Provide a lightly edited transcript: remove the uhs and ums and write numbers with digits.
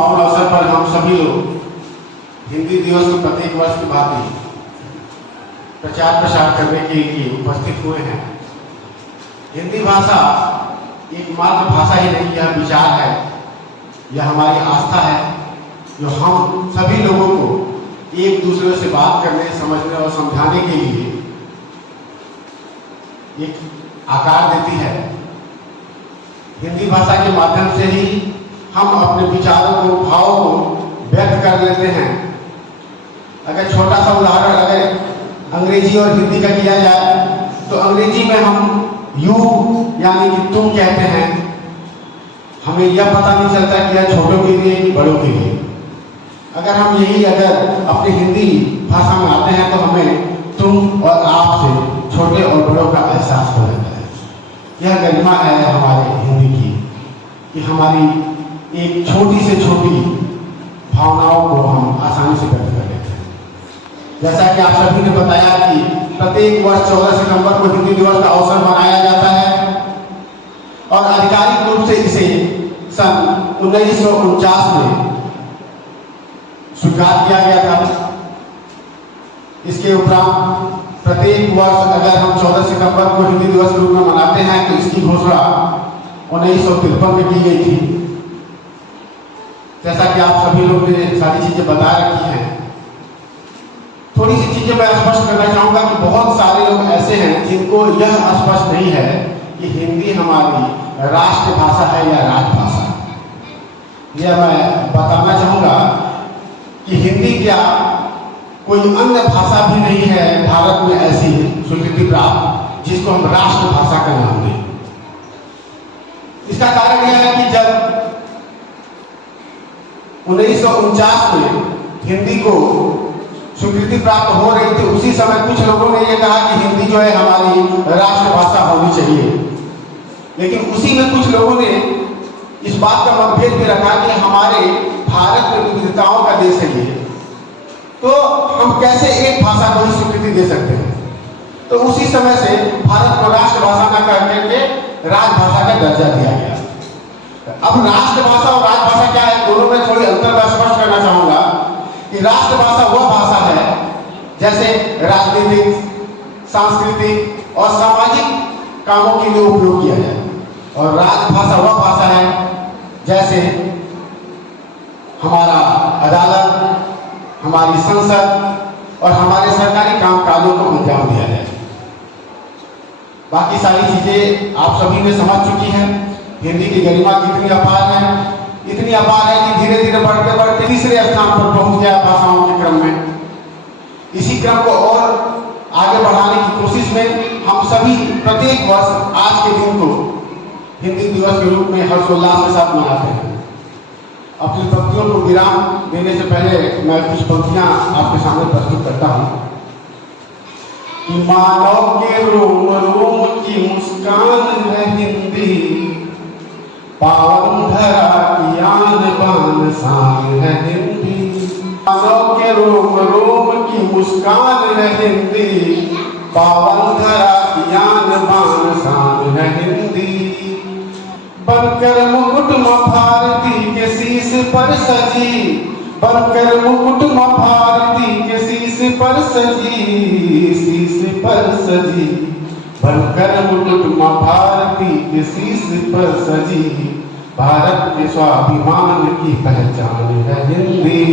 पावन अवसर पर हम सभी लोग हिंदी दिवस को प्रत्येक वर्ष की भांति प्रचार प्रसार करने के लिए उपस्थित हुए हैं। हिंदी भाषा एकमात्र भाषा ही नहीं, यह विचार है, यह हमारी आस्था है जो हम सभी लोगों को एक दूसरे से बात करने, समझने और समझाने के लिए एक आकार देती है। हिंदी भाषा के माध्यम से ही हम अपने विचारों को, भावों को व्यक्त कर लेते हैं। अगर छोटा सा उदाहरण अगर अंग्रेजी और हिंदी का किया जाए तो अंग्रेजी में हम यू यानी कि तुम कहते हैं, हमें यह पता नहीं चलता कि यह छोटों के लिए कि बड़ों के लिए। अगर हम यही अपनी हिंदी भाषा में आते हैं तो हमें तुम और आप से छोटे और बड़ों का एहसास हो जाता है। यह गरिमा है हमारे हिंदी की कि हमारी एक छोटी से छोटी भावनाओं को हम आसानी से व्यक्त कर लेते हैं। जैसा कि आप सभी ने बताया कि प्रत्येक वर्ष 14 सितंबर को हिंदी दिवस का अवसर मनाया जाता है और आधिकारिक रूप से इसे सन 1949 में स्वीकार किया गया था। इसके उपरांत प्रत्येक वर्ष अगर हम 14 सितंबर को हिंदी दिवस के रूप में मनाते हैं तो इसकी घोषणा 1953 में की गई थी। जैसा कि आप सभी लोग ने सारी चीजें बता रखी हैं, थोड़ी सी चीजें मैं स्पष्ट करना चाहूंगा कि बहुत सारे लोग ऐसे हैं जिनको यह स्पष्ट नहीं है कि हिंदी हमारी राष्ट्रभाषा है या राजभाषा। यह मैं बताना चाहूंगा कि हिंदी क्या कोई अन्य भाषा भी नहीं है भारत में ऐसी स्वीकृति प्राप्त जिसको हम राष्ट्रभाषा का नाम दें। इसका कारण यह है कि जब 1949 में हिंदी को स्वीकृति प्राप्त हो रही थी, उसी समय कुछ लोगों ने यह कहा कि हिंदी जो है हमारी राष्ट्रभाषा होनी चाहिए। लेकिन उसी में कुछ लोगों ने इस बात का मतभेद भी रखा कि हमारे भारत में विविधताओं का देश है ये, तो हम कैसे एक भाषा को ही स्वीकृति दे सकते हैं। तो उसी समय से भारत को राष्ट्रभाषा न करके राजभाषा का दर्जा दिया गया। अब राष्ट्रभाषा और राजभाषा क्या है, दोनों में थोड़ी अंतर मैं स्पष्ट करना चाहूंगा कि राष्ट्रभाषा वह भाषा है जैसे राजनीतिक, सांस्कृतिक और सामाजिक कामों के लिए उपयोग किया जाए, और राजभाषा वह भाषा है जैसे हमारा अदालत, हमारी संसद और हमारे सरकारी कामकाजों को अंजाम दिया जाए। बाकी सारी चीजें आप सभी ने समझ चुकी हैं। हिंदी की गरिमा कितनी अपार है, इतनी अपार है कि धीरे धीरे बढ़ते बढ़ते तीसरे स्थान पर पहुंच गया भाषाओं के क्रम में। इसी क्रम को और आगे बढ़ाने की कोशिश में हम सभी प्रत्येक वर्ष आज के दिन को हिंदी दिवस के रूप में हर्षोल्लास के साथ मनाते हैं। अपनी पंक्तियों को विराम देने से पहले मैं कुछ पंक्तियां आपके सामने प्रस्तुत करता हूँ। मानव के रोम रोम की मुस्कान है हिंदी, पावन धरा की आन बान शान है हिंदी। मानव के रोम रोम की मुस्कान है हिंदी, पावन धरा की आन बान शान है हिंदी। बनकर मुकुट भारती के शीश पर सजी, बनकर मुकुट भारती के शीश पर सजी, शीश पर सजी। बनकर मुकुट भारती के शीश पर सजी, भारत के स्वाभिमान की पहचान है हिंदी।